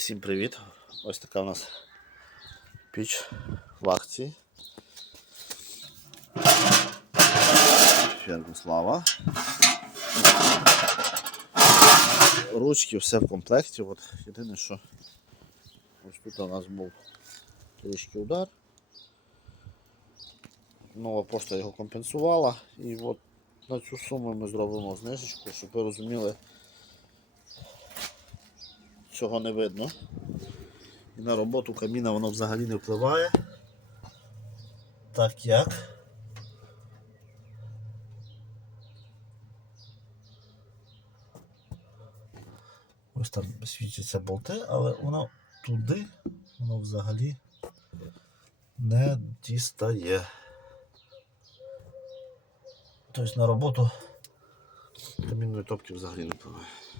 Всім привіт! Ось така у нас піч в акції. Фірмуслава. Ручки, все в комплекті. От, єдине, що ось тут у нас був трішки удар. Нова пошта його компенсувала. І от на цю суму ми зробимо знижечку, щоб ви розуміли, цього не видно. І на роботу каміна воно взагалі не впливає. Так як ось там світяться болти, але воно туди взагалі не дістає. Тобто на роботу камінної топки взагалі не впливає.